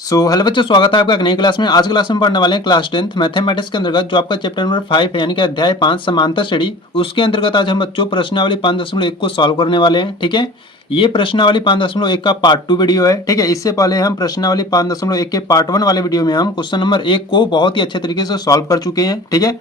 Hello बच्चों, स्वागत है आपका एक नई क्लास में। आज क्लास में पढ़ने वाले हैं क्लास 10th मैथमेटिक्स के अंतर्गत जो आपका चैप्टर नंबर 5 है यानी कि अध्याय 5 समांतर श्रेणी। उसके अंतर्गत आज हम बच्चों प्रश्नावली 5.1 को सॉल्व करने वाले हैं। ठीक है, ये प्रश्नावली 5.1 का पार्ट 2 वीडियो है। ठीक है, इससे पहले हम प्रश्नावली 5.1 के पार्ट 1 वाले वीडियो में हम क्वेश्चन नंबर 1 को बहुत ही अच्छे तरीके से सॉल्व कर चुके हैं। ठीक है,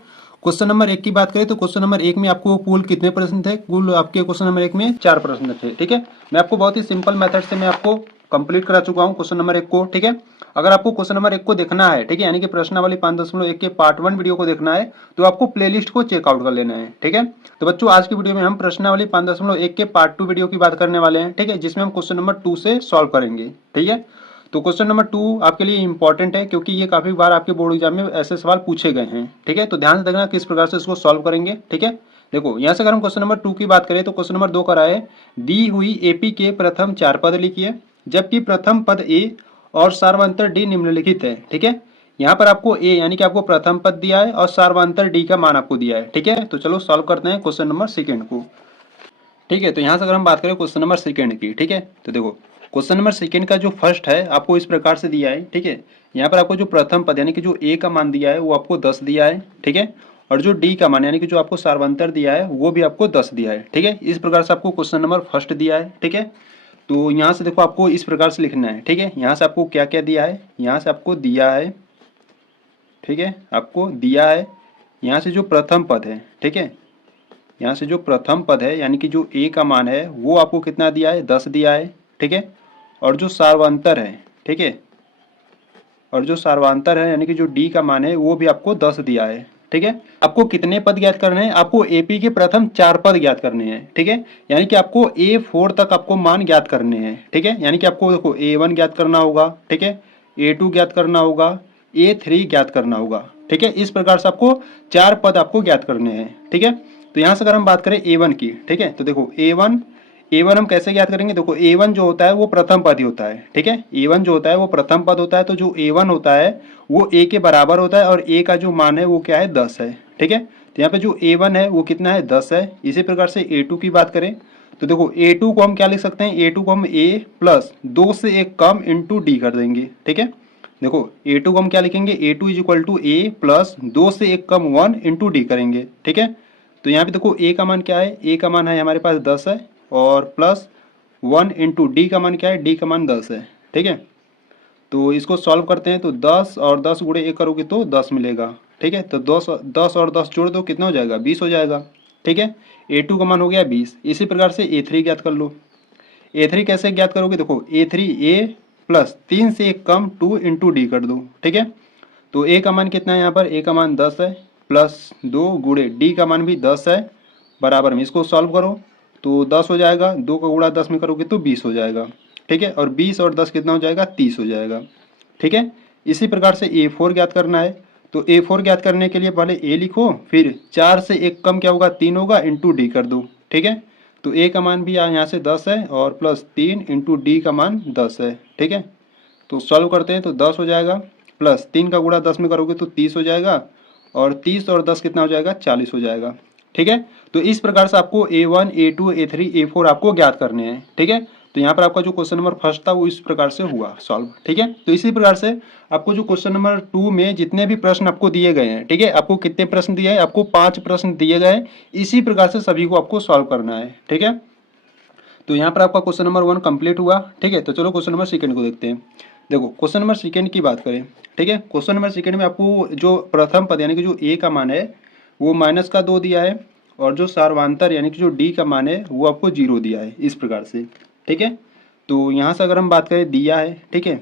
क्वेश्चन नंबर 1 की बात करें तो क्वेश्चन नंबर 1 में आपको कुल कितने प्रश्न थे? कुल आपके क्वेश्चन नंबर 1 में 4 प्रश्न थे। ठीक है, मैं आपको बहुत ही सिंपल मेथड से मैं आपको कंप्लीट करा चुका हूँ क्वेश्चन नंबर 1 को। ठीक है, अगर आपको क्वेश्चन नंबर 1 को देखना है, ठीक है, यानी कि प्रश्नावली 5.1 के पार्ट 1 वीडियो को देखना है तो आपको प्लेलिस्ट को चेकआउट कर लेना है। ठीक है, तो बच्चों आज की वीडियो में हम प्रश्नावली 5.1 के पार्ट 2 वीडियो की बात करने वाले हैं। ठीक है, जिसमें हम क्वेश्चन नंबर 2 से सॉल्व करेंगे। ठीक है, तो क्वेश्चन नंबर 2 आपके लिए इंपॉर्टेंट है क्योंकि ये काफी बार आपके बोर्ड एग्जाम में ऐसे सवाल पूछे गए हैं। ठीक है, तो ध्यान से देखना किस प्रकार से इसको सॉल्व करेंगे। ठीक है, देखो यहाँ से अगर हम क्वेश्चन नंबर 2 की बात करें तो क्वेश्चन नंबर 2 करा है, दी हुई एपी के प्रथम 4 पद लिखिए जबकि प्रथम पद ए और सार्वंतर डी निम्नलिखित है। ठीक है, यहाँ पर आपको ए यानी कि आपको प्रथम पद दिया है और सार्वंतर डी का मान आपको दिया है। ठीक है, तो चलो सॉल्व करते हैं क्वेश्चन नंबर सेकेंड को। ठीक है, तो यहाँ से अगर हम बात करें क्वेश्चन नंबर सेकेंड की, ठीक है, तो देखो क्वेश्चन नंबर सेकेंड का जो फर्स्ट है आपको इस प्रकार से दिया है। ठीक है, यहाँ पर आपको जो प्रथम पद यानी कि जो ए का मान दिया है वो आपको 10 दिया है। ठीक है, और जो डी का मान यानी कि जो आपको सार्वंतर दिया है वो भी आपको 10 दिया है। ठीक है, इस प्रकार से आपको क्वेश्चन नंबर फर्स्ट दिया है। ठीक है, तो यहाँ से देखो आपको इस प्रकार से लिखना है। ठीक है, यहाँ से आपको क्या क्या दिया है, यहाँ से आपको दिया है, ठीक है, आपको दिया है यहाँ से जो प्रथम पद है। ठीक है, यहाँ से जो प्रथम पद है यानी कि जो ए का मान है वो आपको कितना दिया है, 10 दिया है। ठीक है, और जो सार्वंतर है, ठीक है, और जो सार्वंतर है यानी कि जो डी का मान है वो भी आपको 10 दिया है। ठीक है, आपको कितने पद ज्ञात करने हैं? आपको एपी के प्रथम 4 पद ज्ञात करने हैं। ठीक है, यानी कि आपको A4 तक आपको मान ज्ञात करने हैं। ठीक है, यानी कि आपको देखो A1 ज्ञात करना होगा, ठीक है, A2 ज्ञात करना होगा, A3 ज्ञात करना होगा। ठीक है, इस प्रकार से आपको 4 पद आपको ज्ञात करने हैं। ठीक है, तो यहाँ से अगर हम बात करें A1 की, ठीक है, तो देखो A1 हम कैसे ज्ञात करेंगे? देखो A1 जो होता है वो प्रथम पद ही होता है। ठीक है, A1 जो होता है वो प्रथम पद होता है, तो जो A1 होता है वो A के बराबर होता है और A का जो मान है वो क्या है, 10 है। ठीक है, तो यहाँ पे जो A1 है वो कितना है, 10 है। इसी प्रकार से A2 की बात करें तो देखो A2 को हम क्या लिख सकते हैं, A2 को हम A प्लस 2 से 1 कम इंटू डी कर देंगे। ठीक है, देखो A2 को हम क्या लिखेंगे, A2 is equal to A plus 2 से 1 कम 1 इंटू डी करेंगे। ठीक है, तो यहाँ पे देखो A का मान क्या है, A का मान है हमारे पास 10 है और प्लस 1 इंटू डी का मान क्या है, डी का मान 10 है। ठीक है, तो इसको सॉल्व करते हैं तो 10 और 10 गुणे 1 करोगे तो 10 मिलेगा। ठीक है, तो 10 और 10 जोड़ दो कितना हो जाएगा, 20 हो जाएगा। ठीक है, A2 का मान हो गया 20। इसी प्रकार से A3 ज्ञात कर लो। A3 कैसे ज्ञात करोगे? देखो A3 A प्लस 3 से 1 कम 2 इंटू डी कर दो। ठीक है, तो A का मान कितना है, यहाँ पर A का मान 10 है प्लस 2 गुणे डी का मान भी 10 है बराबर में। इसको सॉल्व करो तो 10 हो जाएगा, 2 का गुणा 10 में करोगे तो 20 हो जाएगा। ठीक है, और 20 और 10 कितना हो जाएगा, 30 हो जाएगा। ठीक है, इसी प्रकार से A4 ज्ञात करना है तो A4 ज्ञात करने के लिए पहले A लिखो, फिर 4 से 1 कम क्या होगा, 3 होगा, इंटू डी कर दो। ठीक है, तो A का मान भी यहाँ से 10 है और प्लस 3 इंटू डी का मान 10 है। ठीक है, तो सॉल्व करते हैं तो 10 हो जाएगा प्लस 3 का गुणा 10 में करोगे तो 30 हो जाएगा और 30 और 10 कितना हो जाएगा, 40 हो जाएगा। ठीक है, तो इस प्रकार से आपको A1 A2 A3 A4 आपको ज्ञात करने हैं। ठीक है, तो यहाँ पर आपका जो क्वेश्चन नंबर फर्स्ट था वो इस प्रकार से हुआ सॉल्व। ठीक है, तो इसी प्रकार से आपको जो क्वेश्चन नंबर 2 में जितने भी प्रश्न आपको दिए गए हैं, ठीक है, आपको कितने प्रश्न दिए हैं, आपको 5 प्रश्न दिए गए हैं। इसी प्रकार से सभी को आपको सॉल्व करना है। ठीक है, तो यहाँ पर आपका क्वेश्चन नंबर 1 कंप्लीट हुआ। ठीक है, तो चलो क्वेश्चन नंबर सेकंड को देखते हैं। देखो क्वेश्चन नंबर सेकंड की बात करें, ठीक है, क्वेश्चन नंबर सेकंड में आपको जो प्रथम पद यानी कि जो A का मान है वो -2 दिया है और जो सार्वंतर यानी कि जो D का मान है वो आपको 0 दिया है, इस प्रकार से। ठीक है, तो यहाँ से अगर हम बात करें दिया है, ठीक है,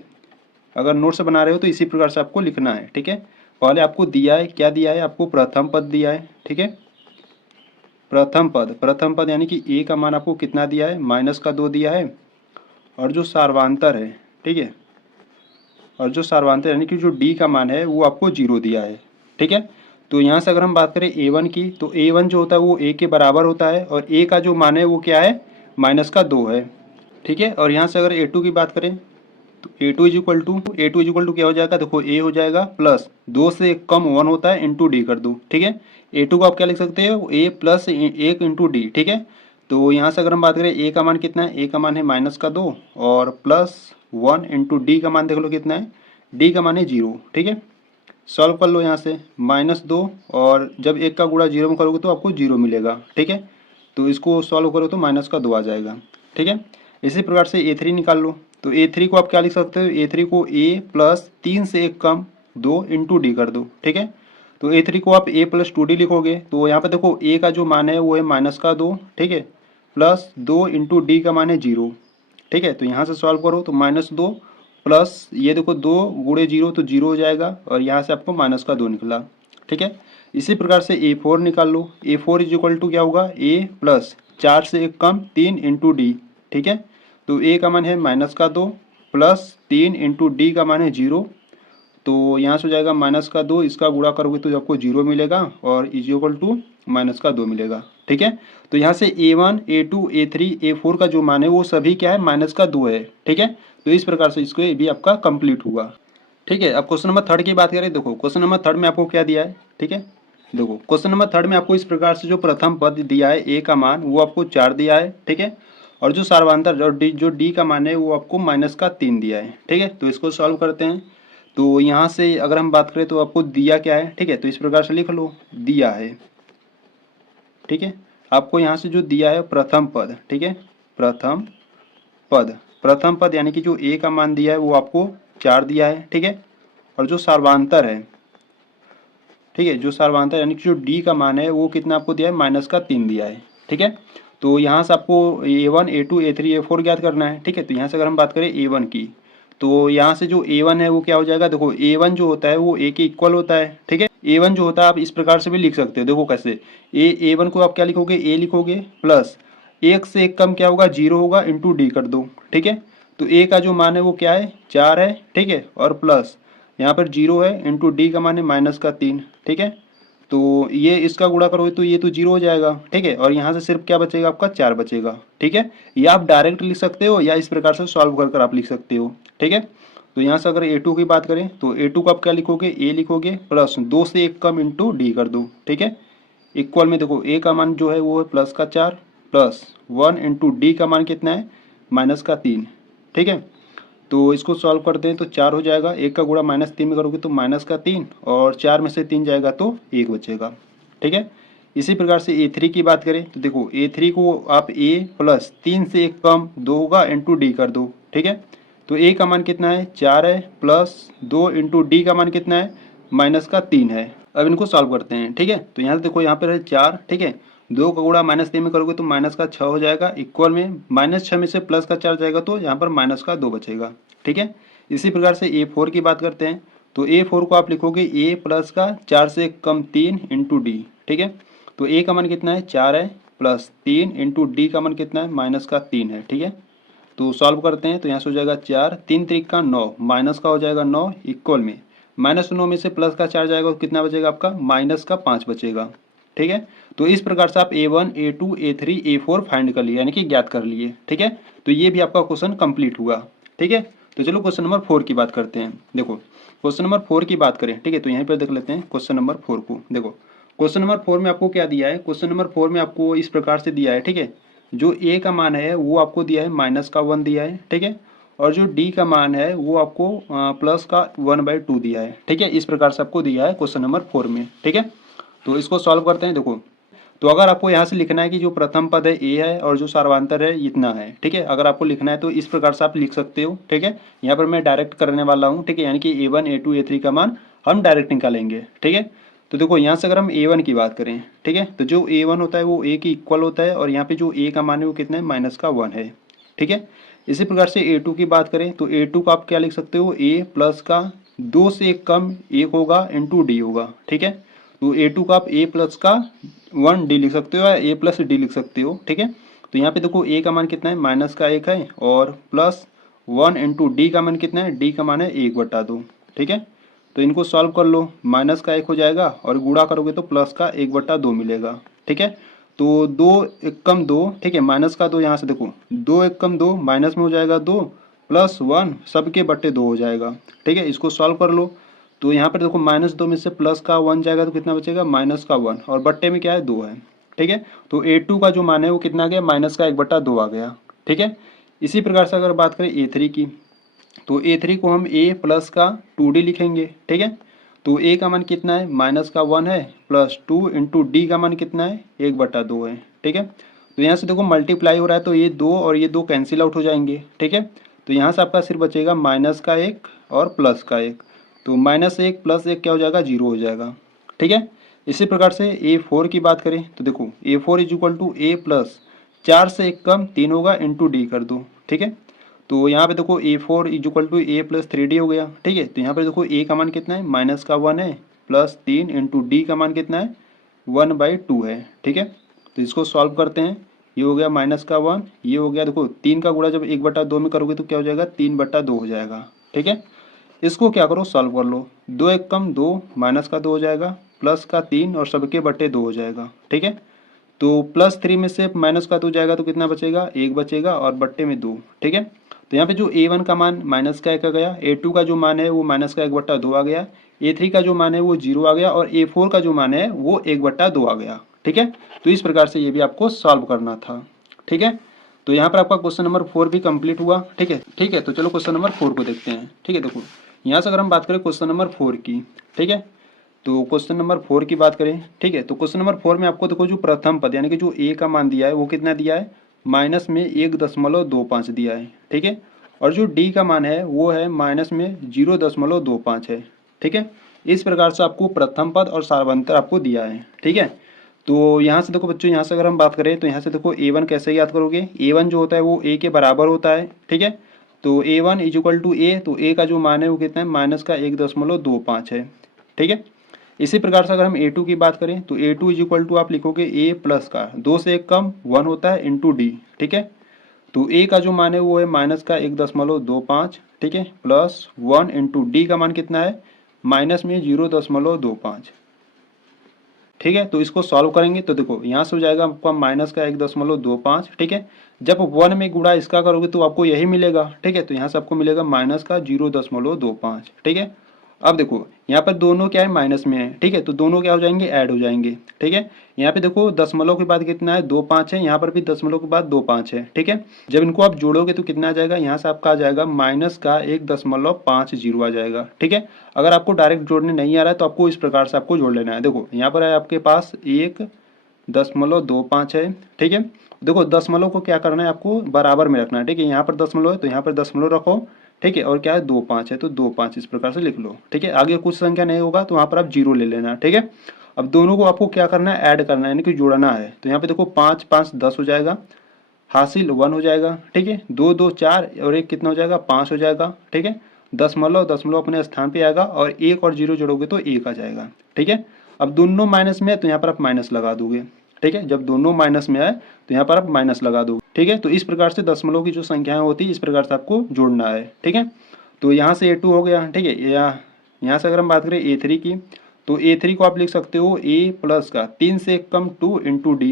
अगर नोट्स बना रहे हो तो इसी प्रकार से आपको लिखना है। ठीक है, पहले आपको दिया है, क्या दिया है, आपको प्रथम पद दिया है। ठीक है, प्रथम पद यानी कि A का मान आपको कितना दिया है, -2 दिया है और जो सार्वंतर है, ठीक है, और जो सार्वंतर यानी कि जो D का मान है वो आपको 0 दिया है। ठीक है, तो यहाँ से अगर हम बात करें A1 की तो A1 जो होता है वो A के बराबर होता है और A का जो मान है वो क्या है, -2 है। ठीक है, और यहाँ से अगर A2 की बात करें तो A2 इज इक्वल टू क्या हो जाएगा, देखो A हो जाएगा प्लस 2 से 1 कम 1 होता है इंटू डी कर दो। ठीक है, A2 को आप क्या लिख सकते हो, A प्लस 1 इंटू डी। ठीक है, तो यहाँ से अगर हम बात करें A का मान कितना है, A का मान है -2 और प्लस 1 इंटू डी का मान देख लो कितना है, डी का मान है 0, ठीक है। सॉल्व कर लो यहाँ से, -2 और जब 1 का गुणा 0 में करोगे तो आपको 0 मिलेगा, ठीक है। तो इसको सॉल्व करो तो -2 आ जाएगा, ठीक है। इसी प्रकार से A3 निकाल लो, तो A3 को आप क्या लिख सकते हो, A3 को A प्लस 3 से 1 कम 2 इंटू डी कर दो, ठीक है। तो A3 को आप A प्लस 2D लिखोगे, तो यहाँ पे देखो A का जो मान है वो है -2, ठीक है, प्लस 2 इंटू डी का मान है 0, ठीक है। तो यहाँ से सॉल्व करो तो -2 प्लस ये देखो 2 गुणे 0 तो 0 हो जाएगा और यहाँ से आपको -2 निकला, ठीक है। इसी प्रकार से A4 निकाल लो, A4 इज इक्वल टू क्या होगा, A प्लस 4 से 1 कम 3 इंटू डी, ठीक है। तो A का मान है -2 प्लस 3 इंटू डी का मान है 0, तो यहाँ से हो जाएगा -2, इसका गुणा करोगे तो आपको 0 मिलेगा और इज इक्वल टू -2 मिलेगा, ठीक है। तो यहाँ से A1 A2 A3 A4 का जो मान है वो सभी क्या है, -2 है, ठीक है। तो इस प्रकार से इसको ये भी आपका कंप्लीट हुआ, ठीक है। अब क्वेश्चन नंबर 3 की बात करें, देखो क्वेश्चन नंबर 3 में आपको क्या दिया है, ठीक है। देखो क्वेश्चन नंबर 3 में आपको इस प्रकार से जो प्रथम पद दिया है A का मान वो आपको 4 दिया है, ठीक है। और जो सार्वधातर जो D का मान है वो आपको -3 दिया है, ठीक है। तो इसको सॉल्व करते हैं, तो यहाँ से अगर हम बात करें तो आपको दिया क्या है, ठीक है। तो इस प्रकार से लिख लो, दिया है, ठीक है। आपको यहाँ से जो दिया है प्रथम पद, ठीक है, प्रथम पद यानी कि जो A का मान दिया है वो आपको 4 दिया है, ठीक है। और जो सार्वधातर है, ठीक है, जो सार्वधातर यानी कि जो D का मान है वो कितना आपको दिया है, -3 दिया है, ठीक है। तो यहाँ से आपको A1 A2 A3 A4 ज्ञात करना है, ठीक है। तो यहाँ से अगर हम बात करें A1 की, तो यहाँ से जो A1 है वो क्या हो जाएगा, देखो A1 जो होता है वो A के इक्वल होता है, ठीक है। A1 जो होता है आप इस प्रकार से भी लिख सकते हो, देखो कैसे, A1 को आप क्या लिखोगे, A लिखोगे प्लस 1 से 1 कम क्या होगा, 0 होगा, इंटू डी कर दो, ठीक है। तो A का जो मान है वो क्या है, 4 है, ठीक है, और प्लस यहाँ पर 0 है, इंटू डी का मान है -3, ठीक है। तो ये इसका गुणा करोगे तो ये तो 0 हो जाएगा, ठीक है। और यहाँ से सिर्फ क्या बचेगा, आपका 4 बचेगा, ठीक है। ये आप डायरेक्ट लिख सकते हो या इस प्रकार से सॉल्व कर कर आप लिख सकते हो, ठीक है। तो यहाँ से अगर A2 की बात करें तो A2 को आप क्या लिखोगे, A लिखोगे प्लस 2 से 1 कम इंटू डी कर दो, ठीक है। इक्वल में देखो A का मान जो है वो है +4 प्लस 1 इंटू डी का मान कितना है, -3, ठीक है। तो इसको सॉल्व करते हैं तो 4 हो जाएगा, 1 का गुणा -3 में करोगे तो -3 और 4 में से 3 जाएगा तो 1 बचेगा, ठीक है। इसी प्रकार से A3 की बात करें तो देखो A3 को आप A प्लस 3 से 1 कम 2 होगा, इंटू डी कर दो, ठीक है। तो A का मान कितना है, 4 है, प्लस 2 इंटू डी का मान कितना है, -3 है। अब इनको सॉल्व करते हैं, ठीक है। तो यहाँ से देखो यहाँ पर है 4, ठीक है, 2 का गुणा -3 में करोगे तो -6 हो जाएगा, इक्वल में -6 में से +4 जाएगा तो यहाँ पर -2 बचेगा, ठीक है। इसी प्रकार से A4 की बात करते हैं, तो A4 को आप लिखोगे A प्लस का 4 से कम 3 इंटू डी, ठीक है। तो A का मान कितना है, 4 है, प्लस 3 इंटू डी का मान कितना है, -3 है, ठीक है। तो सॉल्व करते हैं तो यहाँ से हो जाएगा 4, 3 3 का 9, माइनस का हो जाएगा 9, इक्वल में -9 में से प्लस का 4 जाएगा तो कितना बचेगा आपका, -5 बचेगा, ठीक है। तो इस प्रकार से आप A1 A2 A3 A4 find कर लिए यानी कि ज्ञात कर लिए, ठीक है। तो ये भी आपका क्वेश्चन कंप्लीट हुआ, ठीक है। तो चलो क्वेश्चन नंबर 4 की बात करते हैं। देखो क्वेश्चन नंबर 4 की बात करें, ठीक है, तो यहीं पर देख लेते हैं क्वेश्चन नंबर 4 को। देखो क्वेश्चन नंबर 4 में आपको क्या दिया है, क्वेश्चन नंबर 4 में आपको इस प्रकार से दिया है, ठीक है। जो A का मान है वो आपको दिया है -1 दिया है, ठीक है। और जो D का मान है वो आपको +1/2 दिया है, ठीक है। इस प्रकार से आपको दिया है क्वेश्चन नंबर 4 में, ठीक है। तो इसको सॉल्व करते हैं। देखो तो अगर आपको यहाँ से लिखना है कि जो प्रथम पद है A है और जो सार्वधातर है इतना है, ठीक है। अगर आपको लिखना है तो इस प्रकार से आप लिख सकते हो, ठीक है। यहाँ पर मैं डायरेक्ट करने वाला हूँ, ठीक है, यानी कि A1 A2 A3 का मान हम डायरेक्ट निकालेंगे, ठीक है। तो देखो यहाँ से अगर हम A1 की बात करें, ठीक है, तो जो A1 होता है वो A के इक्वल होता है और यहाँ पे जो A का मान है वो कितना है, -1 है, ठीक है। इसी प्रकार से A2 की बात करें तो A2 को आप क्या लिख सकते हो, A प्लस का 2 से 1 कम 1 होगा, इंटू डी होगा, ठीक है। तो A2 का आप A प्लस का 1D लिख सकते हो या A प्लस डी लिख सकते हो, ठीक है। तो यहाँ पे देखो A का मान कितना है, -1 है, और +1 इंटू डी का मान कितना है, D का मान है 1/2, ठीक है। तो इनको सॉल्व कर लो, -1 हो जाएगा और गुणा करोगे तो +1/2 मिलेगा, ठीक है। तो 2 1 कम 2, ठीक है, -2 यहाँ से देखो 2 1 कम 2, माइनस में हो जाएगा 2 +1 सबके बट्टे 2 हो जाएगा, ठीक है। इसको सॉल्व कर लो तो यहाँ पर देखो -2 में से +1 जाएगा तो कितना बचेगा, -1 और बट्टे में क्या है, 2 है, ठीक है। तो A2 का जो मान है वो कितना आ गया, -1/2 आ गया, ठीक है। इसी प्रकार से अगर बात करें A3 की, तो A3 को हम A प्लस का 2D लिखेंगे, ठीक है। तो A का मान कितना है, माइनस का 1 है, प्लस 2 इंटू डी का मान कितना है, 1/2 है, ठीक है। तो यहाँ से देखो मल्टीप्लाई हो रहा है तो ये 2 और ये 2 कैंसिल आउट हो जाएंगे, ठीक है। तो यहाँ से आपका सिर्फ बचेगा माइनस का 1 और प्लस का 1। तो -1 + 1 क्या हो जाएगा, 0 हो जाएगा, ठीक है। इसी प्रकार से A4 की बात करें तो देखो A4 = A प्लस 4 से 1 कम 3 होगा इंटू डी कर दो, ठीक है। तो यहाँ पे देखो A4 = A प्लस 3D हो गया, ठीक है। तो यहाँ पे देखो A का मान कितना है, माइनस का 1 है, प्लस 3 इंटू डी का मान कितना है, 1/2 है, ठीक है। तो इसको सॉल्व करते हैं। ये हो गया माइनस का 1, ये हो गया देखो 3 का गुणा जब 1/2 में करोगे तो क्या हो जाएगा, 3/2 हो जाएगा, ठीक है। इसको क्या करो, सॉल्व कर लो। 2 1 कम 2, माइनस का 2 हो जाएगा, प्लस का 3 और सबके बटे 2 हो जाएगा, ठीक है। तो +3 में से माइनस का 2 जाएगा तो कितना बचेगा, 1 बचेगा और बट्टे में 2, ठीक है। तो यहाँ पे जो A1 का मान माइनस का 1 आ गया, A2 का जो मान है वो माइनस का 1/2 आ गया, A3 का जो मान है वो 0 आ गया और A4 का जो मान है वो 1/2 आ गया, ठीक है। तो इस प्रकार से ये भी आपको सॉल्व करना था, ठीक है। तो यहाँ पर आपका क्वेश्चन नंबर 4 भी कंप्लीट हुआ, ठीक है। ठीक है, तो चलो क्वेश्चन नंबर 4 को देखते हैं, ठीक है। देखो यहाँ से अगर हम बात करें क्वेश्चन नंबर 4 की, ठीक है। तो क्वेश्चन नंबर 4 की बात करें, ठीक है। तो क्वेश्चन नंबर 4 में आपको देखो जो प्रथम पद यानी कि जो A का मान दिया है वो कितना दिया है, माइनस में 1.25 दिया है, ठीक है। और जो D का मान है वो है माइनस में 0.25 है, ठीक है। इस प्रकार से आपको प्रथम पद और सार्वंतर आपको दिया है, ठीक है। तो यहाँ से देखो बच्चों, यहाँ से अगर हम बात करें तो यहाँ से देखो A1 कैसे याद करोगे, A1 जो होता है वो A के बराबर होता है, ठीक है। तो A1 = A, तो A का जो मान है वो कितना है, माइनस का 1.25 है, ठीक है। इसी प्रकार से अगर हम A2 की बात करें तो A2 = आप लिखोगे A प्लस का 2 से 1 कम 1 होता है इंटू डी, ठीक है। तो A का जो मान है वो है माइनस का 1.25, ठीक है, प्लस 1 इंटू डी का मान कितना है, माइनस में 0.25, ठीक है। तो इसको सॉल्व करेंगे तो देखो यहाँ से हो जाएगा आपका माइनस का 1.25, ठीक है। जब 1 में गुणा इसका करोगे तो आपको यही मिलेगा, ठीक है। तो यहाँ से आपको मिलेगा माइनस का 0.25, ठीक है। अब देखो यहाँ पर दोनों क्या है, माइनस में है, ठीक है। तो दोनों क्या हो जाएंगे, ऐड हो जाएंगे, ठीक है। यहाँ पे देखो दशमलव के बाद कितना है, 2 5 है, यहाँ पर भी दशमलव के बाद 2 5 है, ठीक है। जब इनको आप जोड़ोगे तो कितना आ जाएगा, यहाँ से आपका आ जाएगा माइनस का 1.50 आ जाएगा, ठीक है। अगर आपको डायरेक्ट जोड़ने नहीं आ रहा है तो आपको इस प्रकार से आपको जोड़ लेना है। देखो यहाँ पर है आपके पास 1.25 है, ठीक है। देखो दशमलव को क्या करना है, आपको बराबर में रखना है, ठीक है। यहाँ पर दशमलव है तो यहाँ पर दशमलव रखो, ठीक है। और क्या है, 2 5 है तो 2 5 इस प्रकार से लिख लो, ठीक है। आगे कुछ संख्या नहीं होगा तो वहाँ पर आप 0 ले लेना, ठीक है। अब दोनों को आपको क्या करना है, ऐड करना है यानी कि जोड़ना है। तो यहाँ पे देखो 5 5 10 हो जाएगा, हासिल 1 हो जाएगा, ठीक है। 2 2 4 और 1 कितना हो जाएगा, 5 हो जाएगा, ठीक है। दशमलव दशमलव अपने स्थान पे आएगा और 1 और 0 जोड़ोगे तो 1 आ जाएगा, ठीक है। अब दोनों माइनस में है तो यहाँ पर आप माइनस लगा दोगे, ठीक है। जब दोनों माइनस में आए तो यहाँ पर आप माइनस लगा दोगे, ठीक है। तो इस प्रकार से दशमलव की जो संख्याएं होती है इस प्रकार से आपको जोड़ना है, ठीक है। तो यहाँ से A2 हो गया, ठीक है। यहाँ से अगर हम बात करें A3 की तो A3 को आप लिख सकते हो A प्लस का 3 से 1 कम 2 इंटू डी,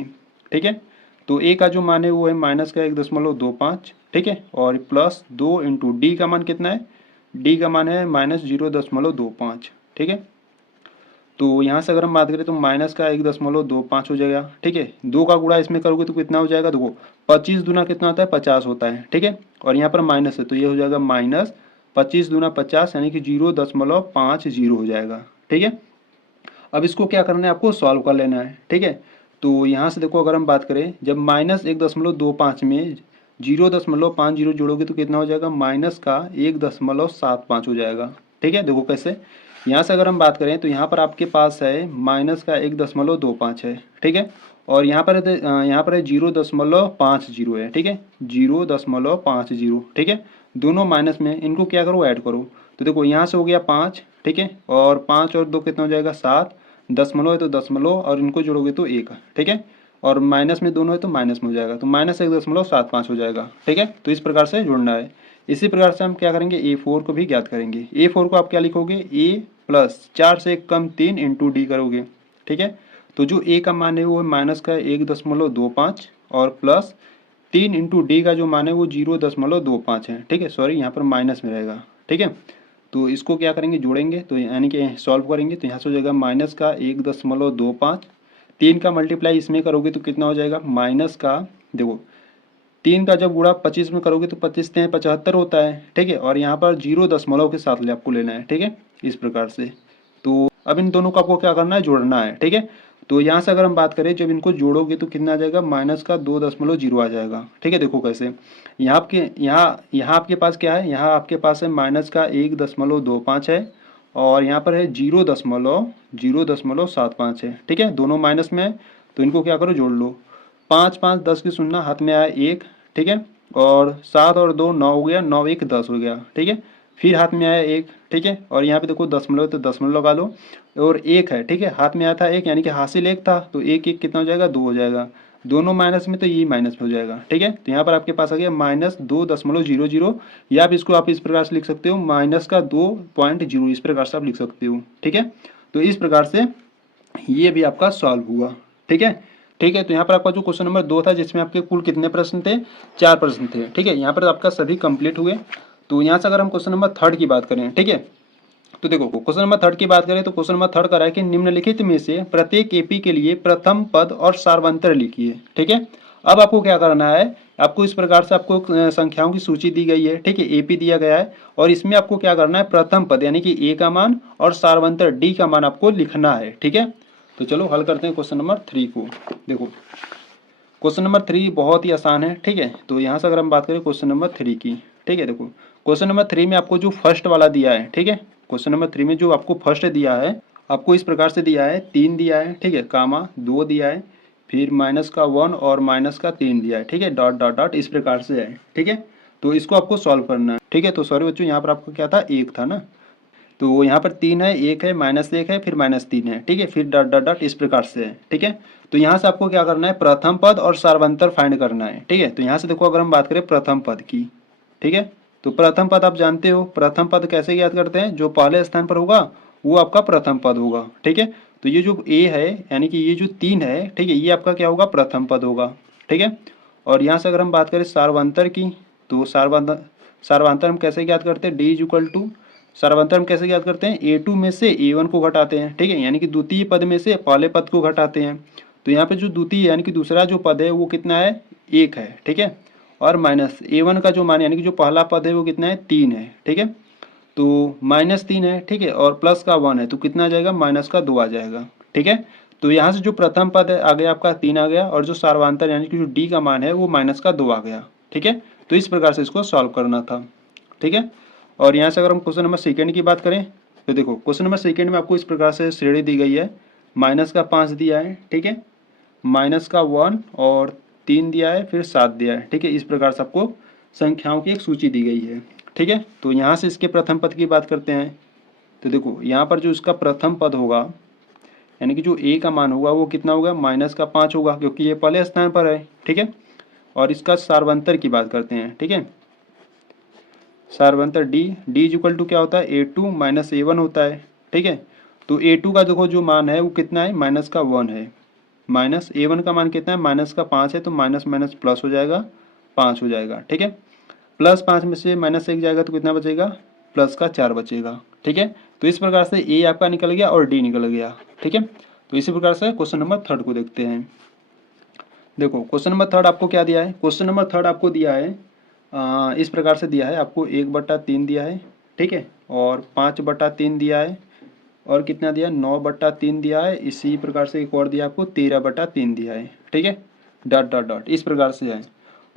ठीक है। तो A का जो मान है वो है माइनस का 1.25, ठीक है। और प्लस 2 इंटू डी का मान कितना है, डी का मान है माइनस 0.25, ठीक है। तो यहाँ से अगर हम बात करें तो माइनस का 1.25 हो जाएगा, ठीक है। 2 का गुणा इसमें करोगे तो कितना हो जाएगा, देखो 25 दूना कितना होता है, 50 होता है, ठीक है। और यहाँ पर माइनस है तो ये हो जाएगा माइनस 25 दूना 50 यानी कि 0.50 हो जाएगा, ठीक है। अब इसको क्या करना है, आपको सॉल्व कर लेना है, ठीक है। तो यहाँ से देखो अगर हम बात करें जब -1.25 में 0.50 जोड़ोगे तो कितना हो जाएगा, माइनस का 1.75 हो जाएगा, ठीक है। देखो कैसे, यहाँ से अगर हम बात करें तो यहाँ पर आपके पास है माइनस का 1.25 है, ठीक है। और यहाँ पर है 0.50 है, ठीक है, 0.50, ठीक है। दोनों माइनस में, इनको क्या करो, ऐड करो। तो देखो यहाँ से हो गया 5, ठीक है। और 5 और 2 कितना हो जाएगा, 7, दशमलव है तो दशमलव और इनको जोड़ोगे तो 1, ठीक है। और माइनस में दोनों है तो माइनस में हो जाएगा, तो -1.75 हो जाएगा, ठीक है। तो इस प्रकार से जोड़ना है। इसी प्रकार से हम क्या करेंगे, A4 को भी ज्ञात करेंगे। A4 को आप क्या लिखोगे, A प्लस 4 से 1 कम 3 इंटू डी करोगे, ठीक है। तो जो A का मान है वो माइनस का 1.25 और प्लस 3 इंटू डी का जो मान है वो 0.25 है, ठीक है। सॉरी यहाँ पर माइनस में रहेगा, ठीक है। तो इसको क्या करेंगे, जोड़ेंगे तो यानी कि सॉल्व करेंगे तो यहाँ से हो जाएगा माइनस का 1.25, 3 का मल्टीप्लाई इसमें करोगे तो कितना हो जाएगा, माइनस का देखो 3 का जब गुणा 25 में करोगे तो 25 से 75 होता है, ठीक है। और यहाँ पर 0 दशमलव के साथ ले आपको लेना है, ठीक है, इस प्रकार से। तो अब इन दोनों को आपको क्या करना है, जोड़ना है, ठीक है। तो यहाँ से अगर हम बात करें, जब इनको जोड़ोगे तो कितना आ जाएगा, माइनस का 2.0 आ जाएगा, ठीक है। देखो कैसे, यहाँ आपके पास क्या है, यहाँ आपके पास है माइनस का 1.25 है, और यहाँ पर है 0.75 है, ठीक है। दोनों माइनस में है, तो इनको क्या करो, जोड़ लो। 5 5 10 की शून्य, हाथ में आया 1, ठीक है। और 7 और 2 9 हो गया, 9 1 10 हो गया, ठीक है। फिर हाथ में आया 1, ठीक है। और यहाँ पे देखो दशमलव, तो दशमलव लगा लो। और 1 है, ठीक है, हाथ में आया था 1, यानी कि हासिल 1 था, तो 1 1 कितना हो जाएगा, 2 हो जाएगा। दोनों माइनस में, तो ये माइनस में हो जाएगा, ठीक है। तो यहाँ पर आपके पास आ गया -2.00, या आप इसको आप इस प्रकार से लिख सकते हो, माइनस का 2.0, इस प्रकार से आप लिख सकते हो, ठीक है। तो इस प्रकार से ये भी आपका सॉल्व हुआ, ठीक है। ठीक है, तो यहाँ पर आपका जो क्वेश्चन नंबर 2 था, जिसमें आपके कुल कितने प्रश्न थे, 4 प्रश्न थे, ठीक है। यहाँ पर आपका सभी कंप्लीट हुए। तो यहाँ से अगर हम क्वेश्चन नंबर 3 की बात करें, ठीक है, तो देखो क्वेश्चन नंबर 3 की बात करें तो क्वेश्चन नंबर 3 करा है कि निम्नलिखित में से प्रत्येक एपी के लिए प्रथम पद और सार्वंतर लिखिए, ठीक है। अब आपको क्या करना है, आपको इस प्रकार से आपको संख्याओं की सूची दी गई है, ठीक है, एपी दिया गया है, और इसमें आपको क्या करना है, प्रथम पद यानी कि ए का मान और सार्वंतर डी का मान आपको लिखना है, ठीक है। तो चलो हल करते हैं क्वेश्चन नंबर 3 को। देखो क्वेश्चन नंबर 3 बहुत ही आसान है, ठीक है। तो यहाँ से अगर हम बात करें क्वेश्चन नंबर 3 की, ठीक है, देखो क्वेश्चन नंबर 3 में आपको जो फर्स्ट वाला दिया है, ठीक है, क्वेश्चन नंबर 3 में जो आपको फर्स्ट दिया है, आपको इस प्रकार से दिया है, 3 दिया है, ठीक है, कामा 2 दिया है, फिर माइनस का 1 और माइनस का 3 दिया है, ठीक है, डॉट डॉट डॉट, इस प्रकार से है, ठीक है। तो इसको आपको सॉल्व करना है, ठीक है। तो सॉरी बच्चों, यहाँ पर आपको क्या था, 1 था ना, तो यहाँ पर 3 है, 1 है, -1 है, फिर -3 है, ठीक है, फिर डॉट डॉट डॉट, इस प्रकार से है, ठीक है। तो यहाँ से आपको क्या करना है, प्रथम पद और सार्वंतर फाइंड करना है, ठीक है। तो यहाँ से देखो अगर हम बात करें प्रथम पद की, ठीक है, तो प्रथम पद आप जानते हो, प्रथम पद कैसे याद करते हैं, जो पहले स्थान पर होगा वो आपका प्रथम पद होगा, ठीक है। तो ये जो ए है, यानी कि ये जो 3 है, ठीक है, ये आपका क्या होगा, प्रथम पद होगा, ठीक है। और यहाँ से अगर हम बात करें सार्वंतर की, तो सार्वंतर हम कैसे याद करते हैं, डी इज इक्वल टू, सार्वंतर हम कैसे याद करते हैं, A2 में से A1 को घटाते हैं, ठीक है, यानी कि द्वितीय पद में से पहले पद को घटाते हैं। तो यहाँ पे जो द्वितीय यानी कि दूसरा जो पद है वो कितना है, 1 है, ठीक है। और माइनस A1 का जो मान यानी कि जो पहला पद है वो कितना है, 3 है, ठीक है। तो -3 है, ठीक है, और प्लस का 1 है, तो कितना आ जाएगा, माइनस का 2 आ जाएगा, ठीक है। तो यहाँ से जो प्रथम पद है आ गया आपका 3 आ गया, और जो सार्वंतर यानी कि जो डी का मान है वो माइनस का 2 आ गया, ठीक है। तो इस प्रकार से इसको सॉल्व करना था, ठीक है। और यहाँ से अगर हम क्वेश्चन नंबर सेकेंड की बात करें, तो देखो क्वेश्चन नंबर सेकेंड में आपको इस प्रकार से श्रेणी दी गई है, माइनस का 5 दिया है, ठीक है, माइनस का 1 और 3 दिया है, फिर 7 दिया है, ठीक है। इस प्रकार से आपको संख्याओं की एक सूची दी गई है, ठीक है। तो यहाँ से इसके प्रथम पद की बात करते हैं। तो देखो यहाँ पर जो इसका प्रथम पद होगा, यानी कि जो ए का मान होगा वो कितना होगा, -5 होगा, क्योंकि ये पहले स्थान पर है, ठीक है। और इसका सार्वंतर की बात करते हैं, ठीक है, सार्वंतर डी इज इक्वल टू क्या होता है, A2 - A1 होता है, ठीक है। तो A2 का देखो जो मान है वो कितना है, -1 है, माइनस A1 का मान कितना है, -5 है, तो माइनस माइनस प्लस हो जाएगा, 5 हो जाएगा, ठीक है। +5 में से -1 जाएगा तो कितना बचेगा, +4 बचेगा, ठीक है। तो इस प्रकार से ए आपका निकल गया और डी निकल गया, ठीक है। तो इसी प्रकार से क्वेश्चन नंबर 3 को देखते हैं। देखो क्वेश्चन नंबर 3 आपको क्या दिया है, क्वेश्चन नंबर 3 आपको दिया है इस प्रकार से दिया है, आपको 1/3 दिया है, ठीक है, और 5/3 दिया है, और कितना दिया, 9/3 दिया है, इसी प्रकार से एक और दिया आपको 13/3 दिया है, ठीक है, डॉट डॉट डॉट, इस प्रकार से है।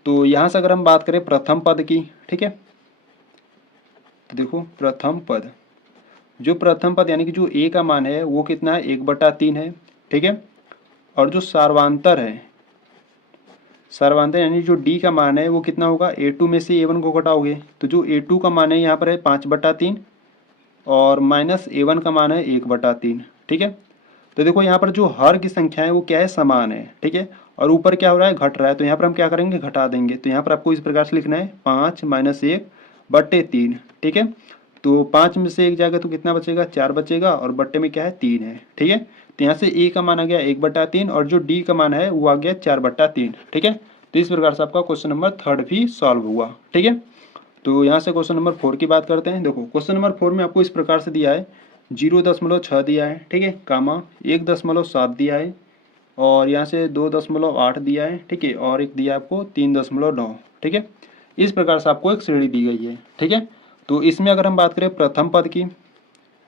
तो यहाँ से अगर हम बात करें प्रथम पद की, ठीक है, तो देखो प्रथम पद, जो प्रथम पद यानी कि जो ए का मान है वो कितना है, 1/3 है, ठीक है। और जो सार्वंतर है, सार्वंतर यानी जो डी का मान है वो कितना होगा, A2 में से A1 को घटाओगे, तो जो A2 का मान है यहाँ पर है 5/3, और माइनस A1 का मान है 1/3, ठीक है। तो देखो यहाँ पर जो हर की संख्या है वो क्या है, समान है, ठीक है, और ऊपर क्या हो रहा है, घट रहा है, तो यहाँ पर हम क्या करेंगे, घटा देंगे। तो यहाँ पर आपको इस प्रकार से लिखना है, 5 - 1/3, ठीक है। तो 5 में से 1 जाएगा तो कितना बचेगा, 4 बचेगा, और बट्टे में क्या है, 3 है, ठीक है। तो यहाँ से ए का मान आ गया 1/3, और जो डी का मान है वो आ गया 4/3, ठीक है। तो इस प्रकार से आपका क्वेश्चन नंबर 3 भी सॉल्व हुआ, ठीक है। तो यहाँ से क्वेश्चन नंबर 4 की बात करते हैं। देखो क्वेश्चन नंबर 4 में आपको इस प्रकार से दिया है, 0.6 दिया है, ठीक है, कामा 1.7 दिया है, और यहाँ से 2.8 दिया है, ठीक है, और एक दिया आपको 3.9, ठीक है। इस प्रकार से आपको एक श्रेणी दी गई है, ठीक है। तो इसमें अगर हम बात करें प्रथम पद की,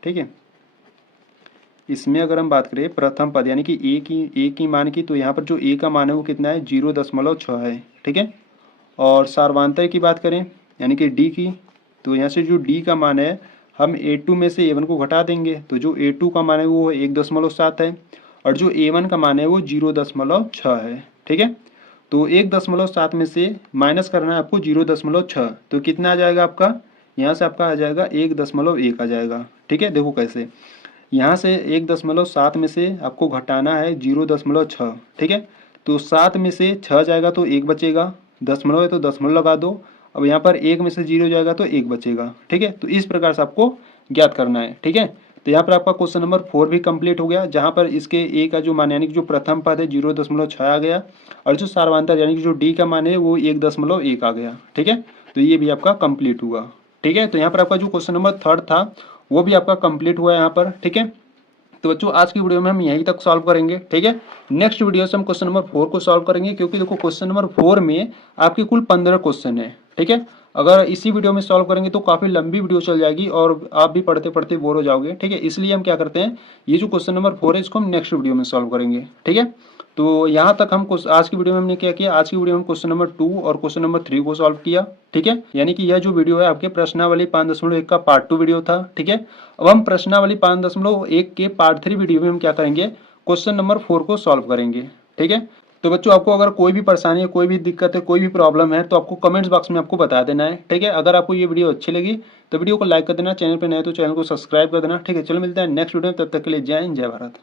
ठीक है, इसमें अगर हम बात करें प्रथम पद यानी कि ए की मान की, तो यहाँ पर जो ए का मान है वो कितना है 0.6 है, ठीक है। और सार्वधान्तर की बात करें यानी कि डी की, तो यहाँ से जो डी का मान है हम A2 में से A1 को घटा देंगे, तो जो A2 का मान है वो 1.7 है और जो A1 का मान है वो 0.6 है, ठीक है। तो 1.7 में से माइनस करना है आपको 0.6, तो कितना आ जाएगा आपका, यहाँ से आपका आ जाएगा 1.1 आ जाएगा, ठीक है। देखो कैसे, यहाँ से 1.7 में से आपको घटाना है 0.6, ठीक है। तो 7 में से 6 जाएगा तो 1 बचेगा, दशमलव है तो दशमलव लगा दो। अब यहाँ पर 1 में से 0 जाएगा तो 1 बचेगा, ठीक है। तो इस प्रकार से आपको ज्ञात करना है, ठीक है। तो यहाँ पर आपका क्वेश्चन नंबर 4 भी कंप्लीट हो गया, जहाँ पर इसके ए का जो मान यानी कि जो प्रथम पद है 0.6 आ गया और जो सार्वधान्तर यानी कि जो डी का मान है वो 1.1 आ गया, ठीक है। तो ये भी आपका कंप्लीट हुआ, ठीक है। तो यहाँ पर आपका जो क्वेश्चन नंबर 3 था वो भी आपका कंप्लीट हुआ है यहाँ पर, ठीक है। तो बच्चों आज की वीडियो में हम यहीं तक सॉल्व करेंगे, ठीक है। नेक्स्ट वीडियो से हम क्वेश्चन नंबर 4 को सॉल्व करेंगे, क्योंकि देखो क्वेश्चन नंबर 4 में आपके कुल 15 क्वेश्चन है, ठीक है। अगर इसी वीडियो में सॉल्व करेंगे तो काफ़ी लंबी वीडियो चल जाएगी और आप भी पढ़ते पढ़ते बोर हो जाओगे, ठीक है। इसलिए हम क्या करते हैं, ये जो क्वेश्चन नंबर 4 है इसको हम नेक्स्ट वीडियो में सॉल्व करेंगे, ठीक है। तो यहाँ तक हम आज की वीडियो में हमने क्या किया, आज की वीडियो में क्वेश्चन नंबर 2 और क्वेश्चन नंबर 3 को सॉल्व किया, ठीक है। यानी कि यह जो वीडियो है आपके प्रश्नावली 5.1 का पार्ट 2 वीडियो था, ठीक है। अब हम प्रश्नावली 5.1 के पार्ट 3 वीडियो में हम क्या करेंगे, क्वेश्चन नंबर 4 को सॉल्व करेंगे, ठीक है। तो बच्चों आपको अगर कोई भी परेशानी है, कोई भी दिक्कत है, कोई भी प्रॉब्लम है तो आपको कमेंट्स बॉक्स में आपको बता देना है, ठीक है। अगर आपको ये वीडियो अच्छी लगी तो वीडियो को लाइक कर देना, चैनल पर नए तो चैनल को सब्सक्राइब कर देना, ठीक है। चलो मिलते हैं नेक्स्ट वीडियो में, तब तक के लिए जय हिंद जय भारत।